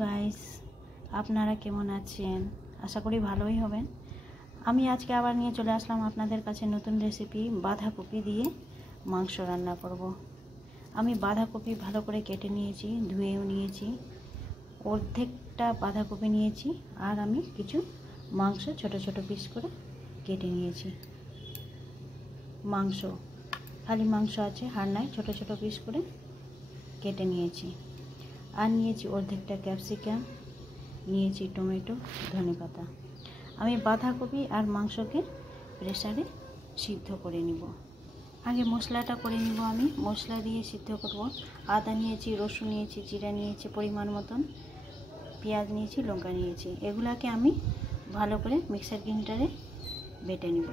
Guys, আপনারা কেমন আছেন? আশা করি ভালোই হবেন। আমি আজকে আবার নিয়ে চলে আসলাম আপনাদের কাছে নতুন রেসিপি। বাঁধাকপি দিয়ে মাংস রান্না করব। আমি বাঁধাকপি ভালো করে কেটে নিয়েছি, ধুয়েও নিয়েছি। অর্ধেকটা বাঁধাকপি নিয়েছি আর আমি কিছু মাংস ছোট ছোট পিস করে কেটে নিয়েছি। মাংস খালি মাংস আছে, হাড় নাই, ছোট ছোট পিস করে কেটে নিয়েছি। আর নিয়েছি অর্ধেকটা ক্যাপসিকাম, নিয়েছি টমেটো, ধনেপাতা। আমি বাঁধাকপি আর মাংসকে প্রেসারে সিদ্ধ করে নিব। আগে মশলাটা করে নিব। আমি মশলা দিয়ে সিদ্ধ করব। আদা নিয়েছি, রসুন নিয়েছি, জিরা নিয়েছি পরিমাণ মতন, পেঁয়াজ নিয়েছি, লঙ্কা নিয়েছি। এগুলাকে আমি ভালো করে মিক্সার গ্রাইন্ডারে বেটে নিব।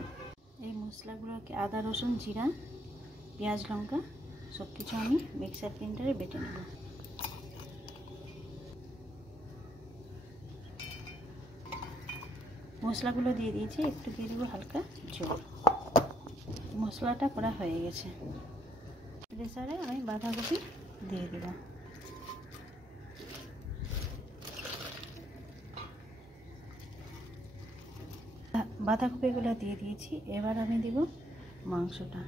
এই মশলাগুলোকে আদা, রসুন, জিরা, পেঁয়াজ, লঙ্কা সব কিছু আমি মিক্সার গ্রাইন্ডারে বেটে নেব। মশলাগুলো দিয়ে দিয়েছি, একটু দিয়ে দেবো হালকা জল। মশলাটা করা হয়ে গেছে। প্রেসারে আমি বাঁধাকপি দিয়ে দেব। বাঁধাকপিগুলো দিয়ে দিয়েছি। এবার আমি দেব মাংসটা।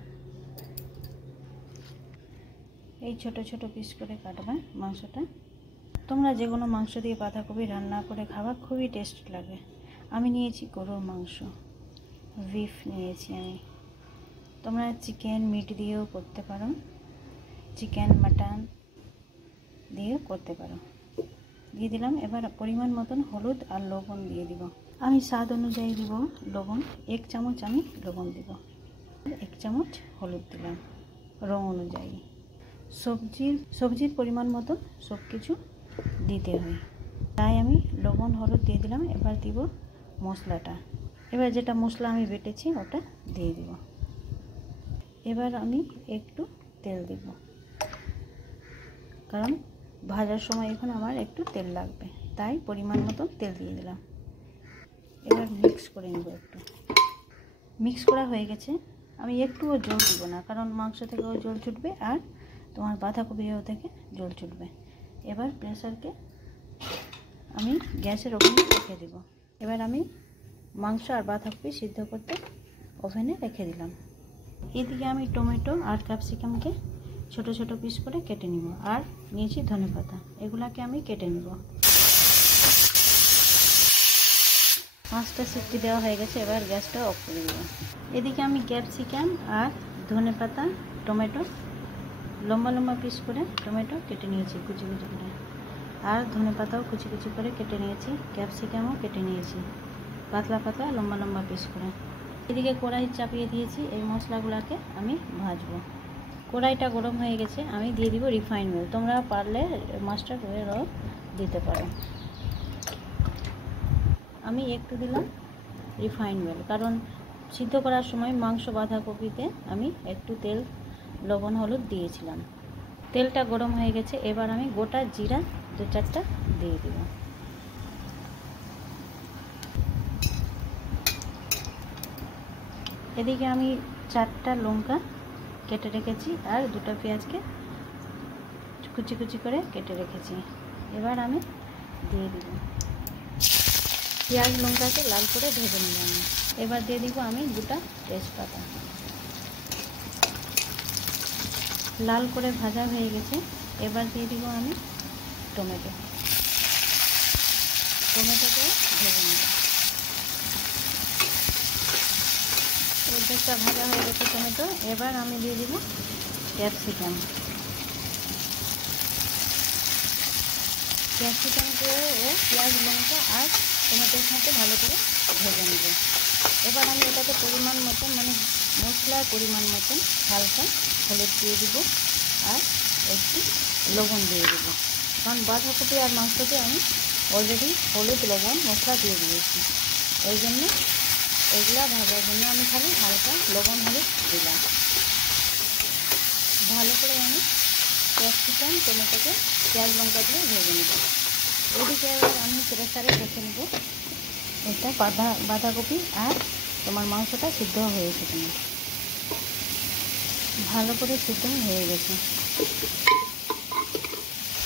এই ছোট ছোট পিস করে কাটবা মাংসটা। তোমরা যে কোনো মাংস দিয়ে বাঁধাকপি রান্না করে খাবা, খুবই টেস্ট লাগে। আমি নিয়েছি গরুর মাংস, বিফ নিয়েছি আমি। তোমরা চিকেন, মিট দিয়েও করতে পারো, চিকেন, মাটন দিয়েও করতে পারো। দিয়ে দিলাম। এবার পরিমাণ মতন হলুদ আর লবণ দিয়ে দিব। আমি স্বাদ অনুযায়ী দিব লবণ। 1 চামচ আমি লবণ দিব, 1 চামচ হলুদ দিলাম রং অনুযায়ী। সবজির পরিমাণ মতন সব কিছু দিতে হয়, তাই আমি লবণ হলুদ দিয়ে দিলাম। এবার দিব মশলাটা। এবার যেটা মশলা আমি বেটেছি ওটা দিয়ে দিব। এবার আমি একটু তেল দিব, কারণ ভাজার সময় এখন আমার একটু তেল লাগবে, তাই পরিমাণ মতন তেল দিয়ে দিলাম। এবার মিক্স করে নেব। একটু মিক্স করা হয়ে গেছে। আমি একটুও জল দিব না, কারণ মাংস থেকেও জল ছুটবে আর তোমার বাঁধাকপিও থেকে জল ছুটবে। এবার প্রেসারকে আমি গ্যাসের ওভেনে রেখে দেব। এবার আমি মাংস আর বাঁধাকপি সিদ্ধ করতে ওভেনে রেখে দিলাম। এদিকে আমি টমেটো আর ক্যাপসিকামকে ছোট ছোট পিস করে কেটে নিব। আর নিয়েছি ধনেপাতা, এগুলাকে আমি কেটে নেব। 5টা সিটি দেওয়া হয়ে গেছে। এবার গ্যাসটা অফ করে দেব। এদিকে আমি ক্যাপসিকাম আর ধনেপাতা, টমেটো লম্বা লম্বা পিস করে টমেটো কেটে নিয়েছি কুচি কুচি করে, আর ধনেপাতাও কুচি কুচি করে কেটে নিয়েছি, ক্যাপসিকামও কেটে নিয়েছি পাতলা পাতলা লম্বা লম্বা পিস করে। এদিকে কড়াই চাপিয়ে দিয়েছি। এই মশলাগুলোকে আমি ভাজবো। কড়াইটা গরম হয়ে গেছে। আমি দিয়ে দিব রিফাইন অয়েল। তোমরা পারলে মাস্টার্ড অয়েলও দিতে পারো। আমি একটু দিলাম রিফাইন অয়েল, কারণ সিদ্ধ করার সময় মাংস বাঁধাকপিতে আমি একটু তেল, লবণ, হলুদ দিয়েছিলাম। তেলটা গরম হয়ে গেছে। এবার আমি গোটা জিরা 2-4টা দিয়ে দিব। এদিকে আমি 4টা লঙ্কা কেটে রেখেছি আর 2টা পেঁয়াজকে কুচি কুচি করে কেটে রেখেছি। এবার আমি দিয়ে দিব। পেঁয়াজ লঙ্কাকে লাল করে ভেজে নেব আমি। এবার দিয়ে দিব আমি 2টা তেজপাতা। লাল করে ভাজা হয়ে গেছে। এবার দিয়ে দিব আমি টমেটোকে ভেজে নেব। অর্ধেকটা ভাজা হয়ে গেছে টমেটো। এবার আমি দিয়ে দিব ক্যাপসিকাম। ক্যাপসিকামকে ও পেঁয়াজ, লঙ্কা আর টমেটোর সাথে ভালো করে ভেজে নেব। এবার আমি এটাতে পরিমাণ মতন, মানে মশলার পরিমাণ মতন হালকা হলুদ দিয়ে দিব আর একটু লবণ দিয়ে দেব, কারণ বাঁধাকপি আর মাংসতে আমি অলরেডি হলুদ, লবণ, মশলা দিয়ে দিয়েছি। ওই জন্য এগুলা ভাজার জন্য আমি খালি হালকা লবণ, হলুদ দিলাম। ভালো করে আমি ক্যাপসিকাম, টমেটোকে পেঁয়াজ, লঙ্কা দিয়ে ভেজে নেব। এদিকে এবার আমি প্রেসারে রেখে নেব। এটা বাঁধাকপি আর তোমার মাংসটা সিদ্ধ হয়েছে কিনা। ভালো করে সিদ্ধ হয়ে গেছে।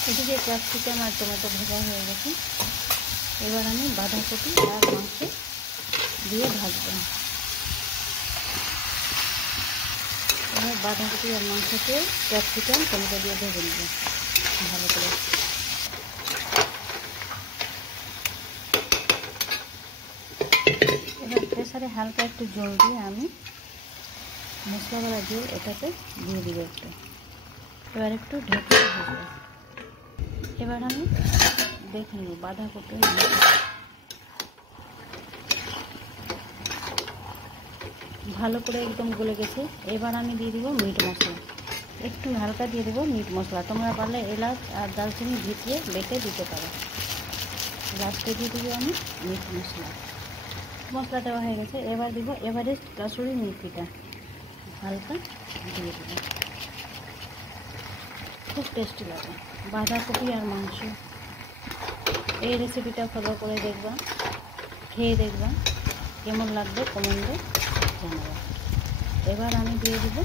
এদিকে ক্যাপসিকাম আর টমেটো ভাজা হয়ে গেছে। এবার আমি বাঁধাকপি আর মাংস দিয়ে ভাজবো। এবার বাঁধাকপি আর মাংসকে ক্যাপসিকাম টমেটো দিয়ে ভেজে নেব ভালো করে। এবার প্রেসারে হালকা একটু জল দিয়ে আমি মশলাগুলো দিয়ে এটাতে দিয়ে দিব একটু। এবার একটু ঢেকে ভাজবো। এবার আমি দেখে নেব বাঁধাকপি ভালো করে একদম গলে গেছে। এবার আমি দিয়ে দিব মিট মশলা, একটু হালকা দিয়ে দেবো মিট মশলা। তোমরা পারলে এলাচ আর দারচিনি ভিজিয়ে বেটে দিতে পারো। লাস্টে দিয়ে দিব আমি মিট মশলা। মশলা দেওয়া হয়ে গেছে। এবার দিব এভারেস্ট কাসুরি মেথিটা হালকা দিয়ে দেব। খুব টেস্টি লাগে বাঁধাকপি আর মাংস। এই রেসিপিটা ফলো করে দেখবা, খেয়ে দেখবা কেমন লাগবে কমেন্টে জানাবা। এবার আমি দিয়ে দেবো,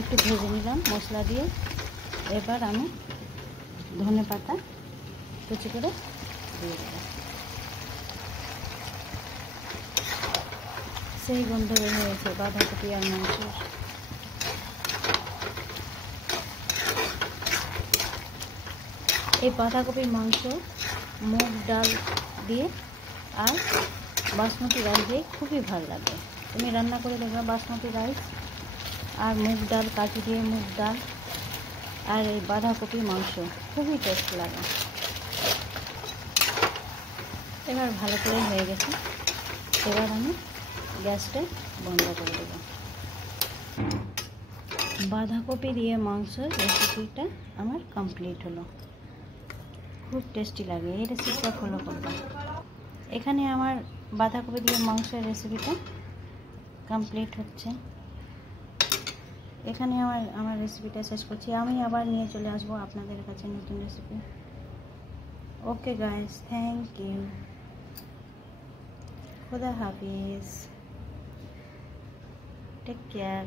একটু ভেজে নিলাম মশলা দিয়ে। এবার আমি ধনে পাতা কুচি করে দিয়ে দেবো। সেই গন্ধ বের হয়েছে বাঁধাকপি আর মাংস। এই বাঁধাকপির মাংস মুগ ডাল দিয়ে আর বাসমতি রাইস দিয়ে খুবই ভালো লাগে। তুমি রান্না করে দেখবে বাসমতি রাইস আর মুগ ডাল, কাজু দিয়ে মুগ ডাল আর এই বাঁধাকপি মাংস খুবই টেস্ট লাগে। এবার ভালো করে হয়ে গেছে। এবার আমি গ্যাসটা বন্ধ করে দেব। বাঁধাকপি দিয়ে মাংসের রেসিপিটা আমার কমপ্লিট হলো। খুব টেস্টি লাগে, এই রেসিপিটা ফলো করবো। এখানে আমার বাঁধাকপি দিয়ে মাংসের রেসিপিটা কমপ্লিট হচ্ছে। এখানে আমার রেসিপিটা শেষ করছি। আমি আবার নিয়ে চলে আসবো আপনাদের কাছে নতুন recipe. Okay guys, thank you. খুদা হাফিজ, টেক কেয়ার।